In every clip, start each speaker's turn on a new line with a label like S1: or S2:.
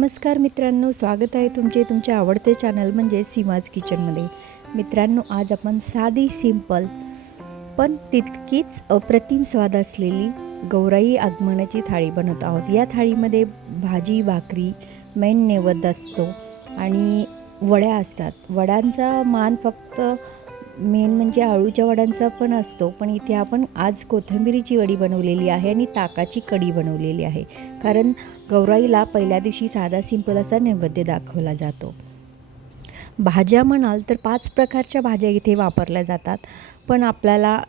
S1: नमस्कार मित्रांनो स्वागत आहे तुमचे तुमचे आवडते चॅनल म्हणजे सीमाज किचनमध्ये मित्रांनो आज आपण साधी सिंपल पण तितकीच अप्रतिम स्वाद असलेली गौराई आगमनाची थाळी बनवत आहोत. या थाळीमध्ये भाजी भाकरी मेन नैवेद्य असतो आणि वड्या असतात. वड्यांचा मान फक्त मेन म्हणजे आळूच्या वड्यांचा पण असतो पण इथे आपण आज कोथिंबिरीची वडी बनवलेली आहे आणि ताकाची कडी बनवलेली आहे. कारण गौराईला पहिल्या दिवशी साधा सिंपल असा नैवेद्य दाखवला जातो. भाज्या म्हणाल तर पाच प्रकारच्या भाज्या इथे वापरल्या जातात पण आपल्याला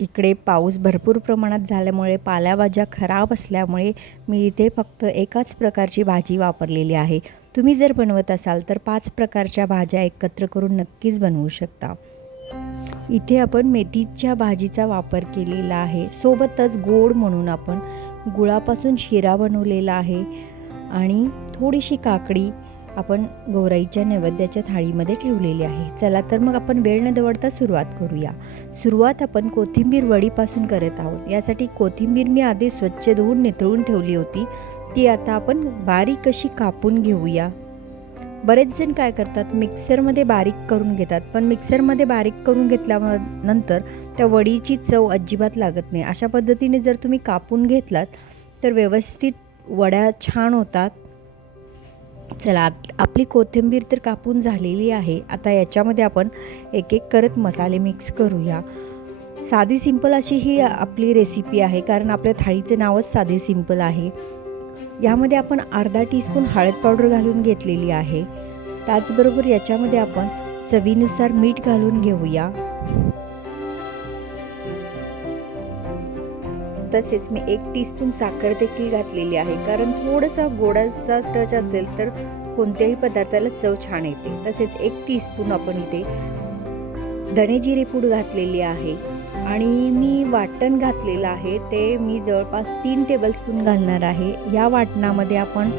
S1: इकडे पाऊस भरपूर प्रमाणात झाल्यामुळे पाल्याभाज्या खराब असल्यामुळे मी इथे फक्त एकाच प्रकारची भाजी वापरलेली आहे. तुम्ही जर बनवत असाल तर पाच प्रकारच्या भाज्या एकत्र करून नक्कीच बनवू शकता. इथे आपण मेथीच्या भाजीचा वापर केलेला आहे. सोबतच गोड म्हणून आपण गुळापासून शिरा बनवलेला आहे आणि थोडीशी काकडी आपण गौराईच्या नैवेद्याच्या थाळीमध्ये ठेवलेली आहे. चला तर मग आपण वेळ न दवडता सुरुवात करूया. सुरुवात आपण कोथिंबीर वडीपासून करत आहोत. यासाठी कोथिंबीर मी आधी स्वच्छ धुवून निथळून ठेवली होती. ती आता आपण बारीक अशी कापून घेऊया. बरेच जण काय करतात मिक्सरमध्ये बारीक करून घेतात. पण मिक्सरमध्ये बारीक करून घेतल्यानंतर त्या वडीची चव अजिबात लागत नाही. अशा पद्धतीने जर तुम्ही कापून घेतलात तर व्यवस्थित वड्या छान होतात. चला आपली कोथिंबीर तर कापून झालेली आहे. आता याच्यामध्ये आपण एक एक करत मसाले मिक्स करूया. साधी सिंपल अशी ही आपली रेसिपी आहे कारण आपल्या थाळीचं नावच साधी सिंपल आहे. यामध्ये आपण अर्धा टीस्पून हळद पावडर घालून घेतलेली आहे. त्याचबरोबर याच्यामध्ये आपण चवीनुसार मीठ घालून घेऊया. तसेच मी एक टीस्पून साखर देखील घातलेली आहे. कारण थोडासा गोडाचा टच असेल तर कोणत्याही पदार्थाला चव छान येते. तसेच एक टीस्पून आपण इथे धणे जिरे पूड घातलेली आहे. आणि मी वाटण घातलेलं आहे. ते मी जवळपास तीन टेबलस्पून घालणार आहे. या वाटणामध्ये आपण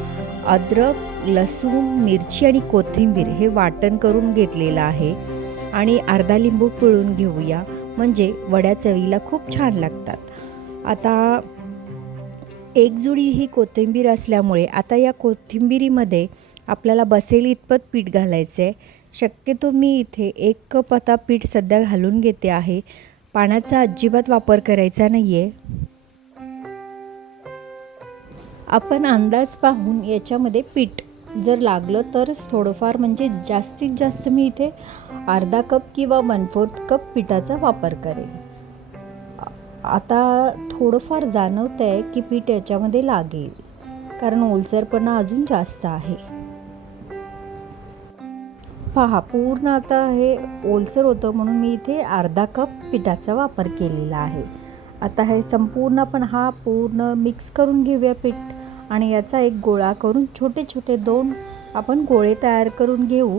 S1: अद्रक लसूण मिरची आणि कोथिंबीर हे वाटण करून घेतलेलं आहे. आणि अर्धा लिंबू पिळून घेऊया. म्हणजे वड्या चवीला खूप छान लागतात. आता एक जुडी ही कोथिंबीर असल्यामुळे आता या कोथिंबिरीमध्ये आपल्याला बसेल इतपत पीठ घालायचं आहे शक्यतो मी इथे एक कप आता पीठ सध्या घालून घेते आहे. पाण्याचा अजिबात वापर करायचा नाही आहे आपण अंदाज पाहून याच्यामध्ये पीठ जर लागलं तर थोडंफार म्हणजे जास्तीत जास्त मी इथे अर्धा कप किंवा वन फोर्थ कप पिठाचा वापर करेन. आता थोडंफार जाणवतं आहे की पीठ याच्यामध्ये लागेल. कारण ओलसरपणा अजून जास्त आहे. पहा पूर्ण आता हे ओलसर होतं म्हणून मी इथे अर्धा कप पिठाचा वापर केलेला आहे. आता हे संपूर्ण आपण हा पूर्ण मिक्स करून घेऊया पीठ आणि याचा एक गोळा करून छोटे छोटे दोन आपण गोळे तयार करून घेऊ.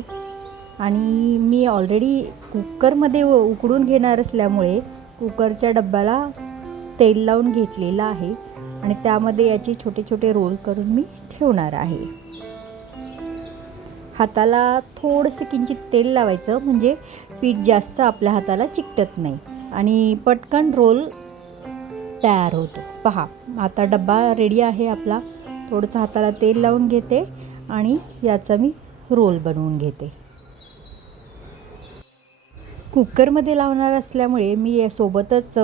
S1: आणि मी ऑलरेडी कुकरमध्ये उ- उकडून घेणार असल्यामुळे कुकरच्या डब्याला तेल लावून घेतलेलं आहे आणि त्यामध्ये याचे छोटे छोटे रोल करून मी ठेवणार आहे. हाताला थोडंसं किंचित तेल लावायचं म्हणजे पीठ जास्त आपल्या हाताला चिकटत नाही. आणि पटकन रोल तयार होतो. पहा आता डब्बा रेडी आहे आपला. थोडंसं हाताला तेल लावून घेते आणि याचा मी रोल बनवून घेते. कुकरमध्ये लावणार असल्यामुळे मी यासोबतच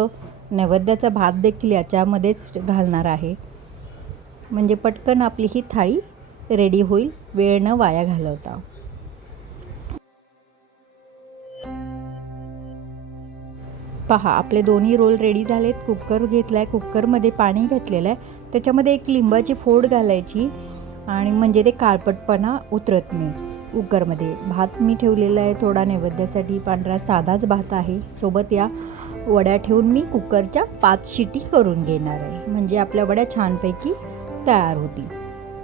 S1: नैवेद्याचा भात देखील याच्यामध्येच घालणार आहे. म्हणजे पटकन आपली ही थाळी रेडी होईल. वेळ न वाया घालवता. पहा आपले दोन्ही रोल रेडी झालेत. कुकर घेतला आहे कुकरमध्ये पाणी घातलेलं आहे त्याच्यामध्ये एक लिंबाची फोड घालायची आणि म्हणजे ते काळपटपणा उतरत नाही. कुकरमध्ये भात मी ठेवलेला आहे थोडा नैवेद्यासाठी पांढरा साधाच भात आहे. सोबत या वड्या ठेवून मी कुकरच्या पाच शिटी करून घेणार आहे. म्हणजे आपल्या वड्या छानपैकी तयार होतील.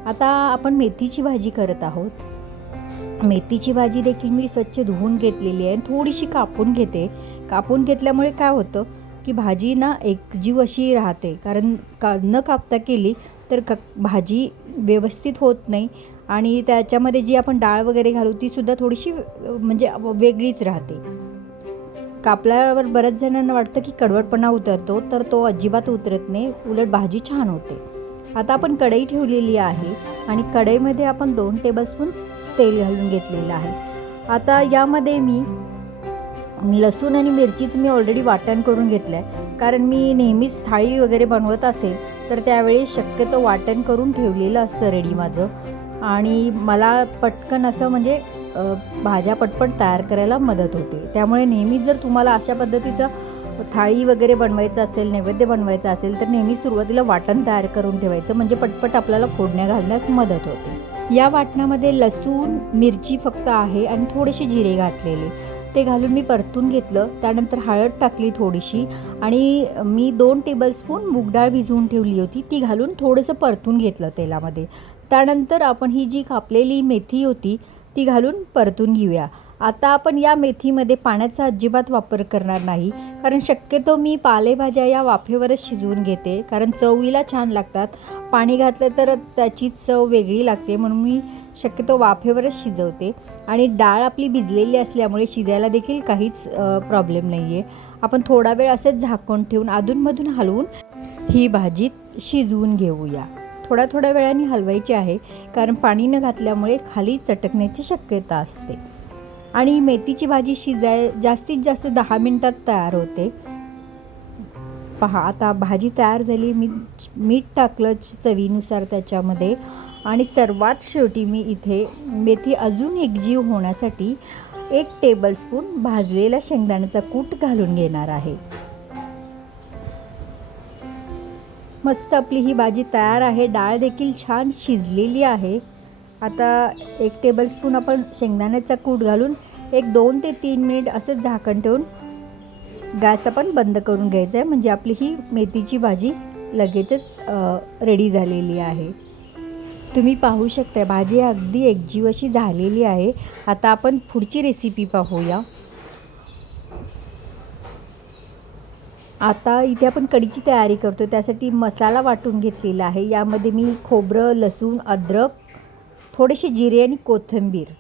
S1: आता आपण मेथीची भाजी करत आहोत. मेथीची भाजी देखील मी स्वच्छ धुवून घेतलेली आहे. थोडीशी कापून घेते. कापून घेतल्यामुळे काय होतं की भाजी ना एकजीव अशी राहते. कारण का न कापता केली तर क भाजी व्यवस्थित होत नाही. आणि त्याच्यामध्ये जी आपण डाळ वगैरे घालू तीसुद्धा थोडीशी म्हणजे वेगळीच राहते. कापल्यावर बऱ्याच जणांना वाटतं की कडवटपणा उतरतो तर तो अजिबात उतरत नाही. उलट भाजी छान होते. आता आपण कढई ठेवलेली आहे आणि कढईमध्ये आपण दोन टेबलस्पून तेल घालून घेतलेलं आहे. आता यामध्ये मी लसूण आणि मिरचीचं मी ऑलरेडी वाटण करून घेतलं आहे कारण मी नेहमीच थाळी वगैरे बनवत असेल तर त्यावेळी शक्यतो वाटण करून ठेवलेलं असतं रेडी माझं. आणि मला पटकन असं म्हणजे भाज्या पटपट तयार करायला मदत होते. त्यामुळे नेहमीच जर तुम्हाला अशा पद्धतीचं थाळी वगैरे बनवायचं असेल नैवेद्य बनवायचं असेल तर नेहमी सुरुवातीला वाटण तयार करून ठेवायचं. म्हणजे पटपट आपल्याला फोडण्या घालण्यास मदत होते. या वाटणामध्ये लसूण मिरची फक्त आहे आणि थोडेसे जिरे घातलेले. ते घालून मी परतून घेतलं. त्यानंतर हळद टाकली थोडीशी आणि मी दोन टेबलस्पून मूगडाळ भिजवून ठेवली होती. ती घालून थोडंसं परतून घेतलं तेलामध्ये. त्यानंतर आपण ही जी कापलेली मेथी होती ती घालून परतून घेऊया. आता आपण या मेथीमध्ये पाण्याचा अजिबात वापर करणार नाही. कारण शक्यतो मी पालेभाज्या या वाफेवरच शिजवून घेते. कारण चवीला छान लागतात. पाणी घातलं तर त्याची चव वेगळी लागते. म्हणून मी शक्यतो वाफेवरच शिजवते. आणि डाळ आपली भिजलेली असल्यामुळे शिजायला देखील काहीच प्रॉब्लेम नाही आहे आपण थोडा वेळ असेच झाकून ठेवून अधूनमधून हलवून ही भाजी शिजवून घेऊया. थोड्या थोड्या वेळाने हलवायची आहे. कारण पाणी न घातल्यामुळे खाली चटकण्याची शक्यता असते. आणि मेथीची भाजी शिजाय जास्तीत जास्त दहा मिनटात तयार होते. पहा आता भाजी तयार झाली. मी मीठ टाकलं चवीनुसार त्याच्यामध्ये. आणि सर्वात शेवटी मी इथे मेथी अजून एकजीव होण्यासाठी एक टेबलस्पून भाजलेला शेंगदाण्याचा कूट घालून घेणार आहे. मस्त आपली ही भाजी तयार आहे. डाळ देखील छान शिजलेली आहे. आता एक टेबलस्पून आपण शेंगदाण्याचा कूट घालून एक दोन ते तीन मिनिट असंच झाकण ठेवून गॅस आपण बंद करून घ्यायचा आहे. म्हणजे आपली ही मेथीची भाजी लगेचच रेडी झालेली आहे. तुम्ही पाहू शकता भाजी अगदी एकजीव अशी झालेली आहे. आता आपण पुढची रेसिपी पाहूया. आता इथे आपण कढीची तयारी करतो त्यासाठी मसाला वाटून घेतलेला आहे. यामध्ये मी खोबरं लसूण अद्रक थोडेसे जिरे आणि कोथिंबीर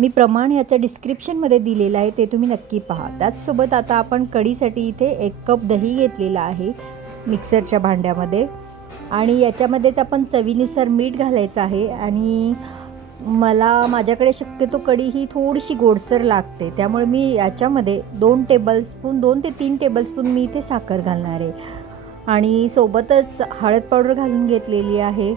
S1: मी प्रमाण याचं डिस्क्रिप्शनमध्ये दिलेलं आहे ते तुम्ही नक्की पहा. त्याचसोबत आता आपण कढीसाठी इथे एक कप दही घेतलेलं आहे मिक्सरच्या भांड्यामध्ये. आणि याच्यामध्येच आपण चवीनुसार मीठ घालायचं आहे आणि मला माझ्याकडे शक्यतो कढी ही थोडीशी गोडसर लागते. त्यामुळे मी याच्यामध्ये दोन टेबलस्पून दोन ते तीन टेबलस्पून मी इथे साखर घालणार आहे. आणि सोबतच हळद पावडर घालून घेतलेली आहे.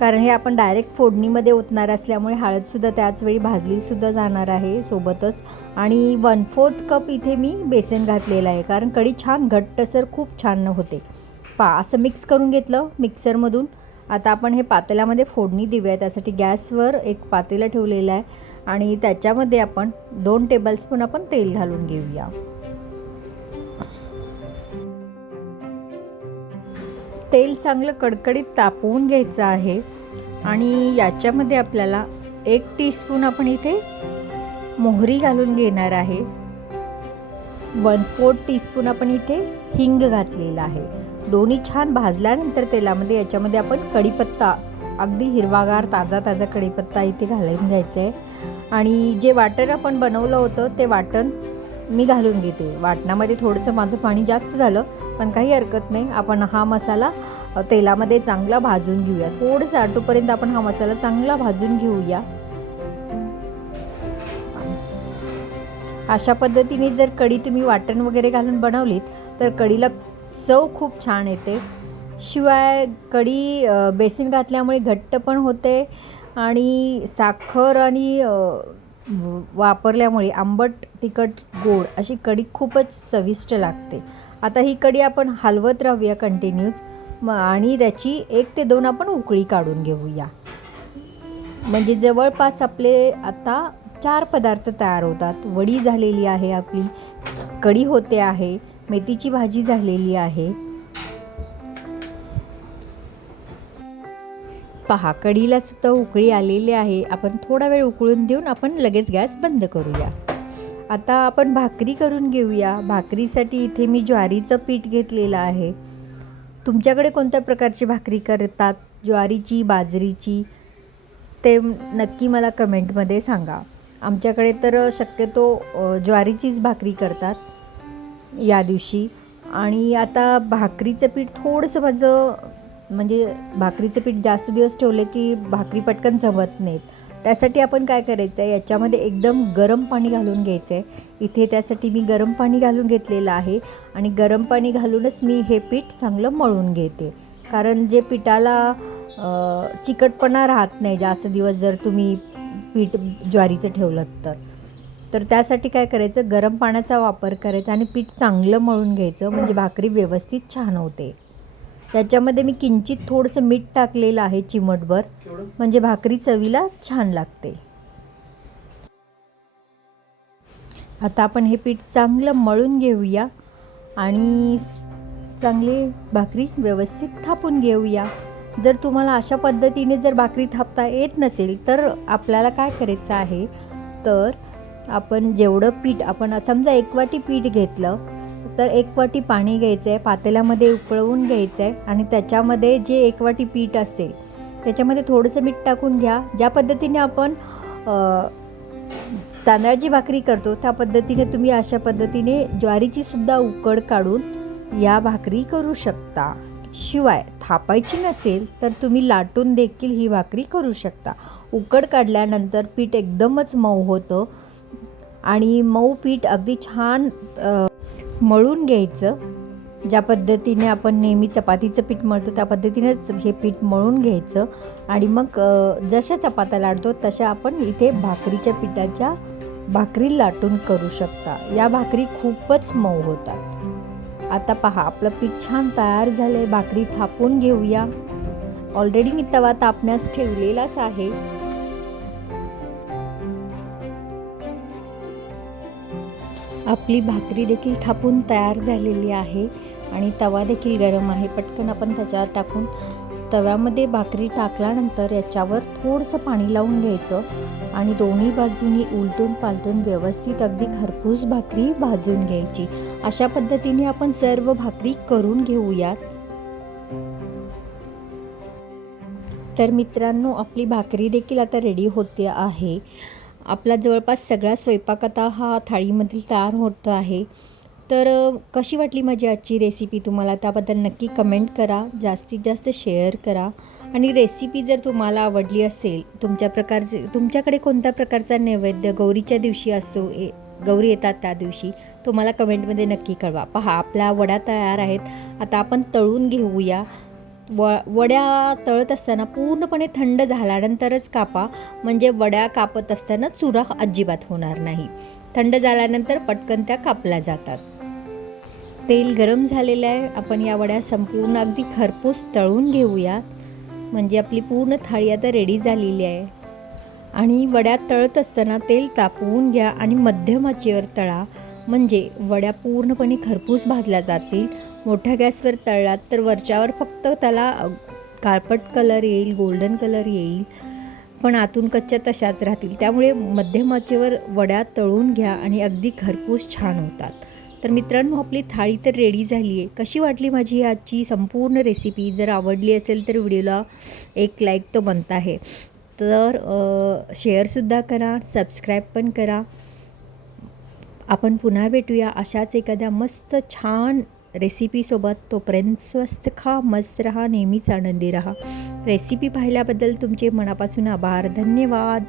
S1: कारण हे आपण डायरेक्ट फोडणीमध्ये ओतणार असल्यामुळे हळदसुद्धा त्याचवेळी भाजलीसुद्धा जाणार आहे सोबतच. आणि वन फोर्थ कप इथे मी बेसन घातलेलं आहे कारण कढी छान घट्टसर खूप छान होते. पा असं मिक्स करून घेतलं मिक्सरमधून आता आपण हे पातेल्यामध्ये फोडणी देऊया त्यासाठी गॅसवर एक पातेलं ठेवलेलं आहे. आणि त्याच्यामध्ये आपण दोन टेबलस्पून आपण तेल घालून घेऊया. तेल चांगलं कडकडीत तापवून घ्यायचं आहे. आणि याच्यामध्ये आपल्याला एक टीस्पून आपण इथे मोहरी घालून घेणार आहे. वन फोर्थ टीस्पून आपण इथे हिंग घातलेला आहे. दोन्ही छान भाजल्यानंतर तेलामध्ये याच्यामध्ये आपण कढीपत्ता अगदी हिरवागार ताजा ताजा कढीपत्ता इथे घालून घ्यायचा आहे आणि जे वाटण आपण बनवलं होतं ते वाटण मी घालून घेते वाटणामध्ये थोडंसं माझं पाणी जास्त झालं पण काही हरकत नाही. आपण हा मसाला तेलामध्ये चांगला भाजून घेऊया थोडंसं आटोपर्यंत आपण हा मसाला चांगला भाजून घेऊया. अशा पद्धतीने जर कढी तुम्ही वाटण वगैरे घालून बनवलीत तर कढीला चव खूप छान येते. शिवाय कढी बेसन घातल्यामुळे घट्ट पण होते आणि साखर आणि वापरल्यामुळे आंबट तिखट गोड अशी कढी खूपच चविष्ट लागते. आता ही कढी आपण हलवत राहूया कंटिन्यूज म आणि त्याची एक ते दोन आपण उकळी काढून घेऊया. म्हणजे जवळपास आपले आता चार पदार्थ तयार होतात. वडी झालेली आहे आपली कढी होते आहे मेथीची भाजी झालेली आहे पहा कढीला सुद्धा उकळी आलेली आहे. आपण थोडा वेळ उकळून देऊन आपण लगेच गॅस बंद करूया. आता आपण भाकरी करून घेऊया. भाकरीसाठी इथे मी ज्वारीचं पीठ घेतलेलं आहे. तुमच्याकडे कोणत्या प्रकारची भाकरी करतात? ज्वारीची बाजरीची? ते नक्की मला कमेंटमध्ये सांगा. आमच्याकडे तर शक्यतो ज्वारीचीच भाकरी करतात या दिवशी. आणि आता भाकरीचं पीठ थोडंसं माझं म्हणजे भाकरीचं पीठ जास्त दिवस ठेवले की भाकरी पटकन जमत नाहीत. त्यासाठी आपण काय करायचं आहे याच्यामध्ये एकदम गरम पाणी घालून घ्यायचं आहे इथे त्यासाठी मी गरम पाणी घालून घेतलेलं आहे आणि गरम पाणी घालूनच मी हे पीठ चांगलं मळून घेते. कारण जे पिठाला चिकटपणा राहत नाही जास्त दिवस जर तुम्ही पीठ ज्वारीचं ठेवलं तर. तर त्यासाठी काय करायचं? गरम पाण्याचा वापर करायचा आणि पीठ चांगलं मळून घ्यायचं. म्हणजे भाकरी व्यवस्थित छान होते. त्याच्यामध्ये मी किंचित थोडंसं मीठ टाकलेलं आहे चिमटभर. म्हणजे भाकरी चवीला छान लागते. आता आपण हे पीठ चांगलं मळून घेऊया आणि चांगली भाकरी व्यवस्थित थापून घेऊया. जर तुम्हाला अशा पद्धतीने जर भाकरी थापता येत नसेल तर आपल्याला काय करायचं आहे? तर आपण जेवढं पीठ आपण समजा एक वाटी पीठ घेतलं तर एक वाटी पाणी घ्यायचं आहे पातेल्यामध्ये उकळवून घ्यायचं आहे आणि त्याच्यामध्ये जे एक वाटी पीठ असेल त्याच्यामध्ये थोडंसं मीठ टाकून घ्या. ज्या पद्धतीने आपण तांदळाची भाकरी करतो त्या पद्धतीने तुम्ही अशा पद्धतीने ज्वारीची सुद्धा उकड काढून या भाकरी करू शकता. शिवाय थापायची नसेल तर तुम्ही लाटून देखील ही भाकरी करू शकता. उकड काढल्यानंतर पीठ एकदमच मऊ होतं आणि मऊ पीठ अगदी छान मळून घ्यायचं. ज्या पद्धतीने आपण नेहमी चपातीचं पीठ मळतो त्या पद्धतीनेच हे पीठ मळून घ्यायचं. आणि मग जशा चपात्या लाटतो तशा आपण इथे भाकरीच्या पिठाच्या भाकरी लाटून करू शकता. या भाकरी खूपच मऊ होतात. आता पहा आपलं पीठ छान तयार झालं आहे भाकरी थापून घेऊया. ऑलरेडी मी तवा तापण्यास ठेवलेलाच आहे. आपली भाकरी देखील थापून तयार झालेली आहे आणि तवा देखील गरम आहे. पटकन आपण त्याच्यावर टाकून तव्यामध्ये भाकरी टाकल्यानंतर याच्यावर थोडंसं पाणी लावून घ्यायचं आणि दोन्ही बाजूनी उलटून पालटून व्यवस्थित अगदी खरपूस भाकरी भाजून घ्यायची. अशा पद्धतीने आपण सर्व भाकरी करून घेऊयात. तर मित्रांनो आपली भाकरी देखील आता रेडी होते आहे. आपला जवळपास सगळा स्वयंपाक आता हा थाळीमधील तयार होत आहे. तर कशी वाटली माझी आजची रेसिपी तुम्हाला? त्याबद्दल नक्की कमेंट करा जास्तीत जास्त शेअर करा. आणि रेसिपी जर तुम्हाला आवडली असेल तुमच्या प्रकारचे तुमच्याकडे कोणत्या प्रकारचा नैवेद्य गौरीच्या दिवशी असो ए गौरी येतात त्या दिवशी तो मला कमेंटमध्ये नक्की कळवा. पहा आपल्या वड्या तयार आहेत. आता आपण तळून घेऊया. व वड्या तळत असताना पूर्णपणे थंड झाल्यानंतरच कापा. म्हणजे वड्या कापत असताना चुरा अजिबात होणार नाही. थंड झाल्यानंतर पटकन त्या कापल्या जातात. तेल गरम झालेलं आहे. आपण या वड्या संपूर्ण अगदी खरपूस तळून घेऊया. म्हणजे आपली पूर्ण थाळी आता रेडी झालेली आहे. आणि वड्या तळत असताना तेल तापवून घ्या आणि मध्यम आचेवर तळा. म्हणजे वड्या पूर्णपणे खरपूस भाजल्या जातील. मोठ्या गॅसवर तळलात तर वरच्यावर फक्त त्याला काळपट कलर येईल गोल्डन कलर येईल पण आतून कच्च्या तशाच राहतील. त्यामुळे मध्यमाचेवर वड्या तळून घ्या आणि अगदी खरपूस छान होतात. तर मित्रांनो आपली थाळी तर रेडी झाली आहे. कशी वाटली माझी आजची संपूर्ण रेसिपी जर आवडली असेल तर व्हिडिओला एक लाईक तो बनता आहे. तर शेअरसुद्धा करा सबस्क्राईब पण करा. आपण पुन्हा भेटूया अशाच एखाद्या मस्त छान रेसिपीसोबत तोपर्यंत स्वस्त खा मस्त रहा नेहमीच आनंदी रहा. रेसिपी पाहिल्याबद्दल तुमचे मनापासून आभार धन्यवाद.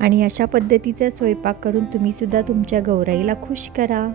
S1: आणि अशा पद्धतीचा स्वयंपाक करून तुम्हीसुद्धा तुमच्या गौराईला खुश करा.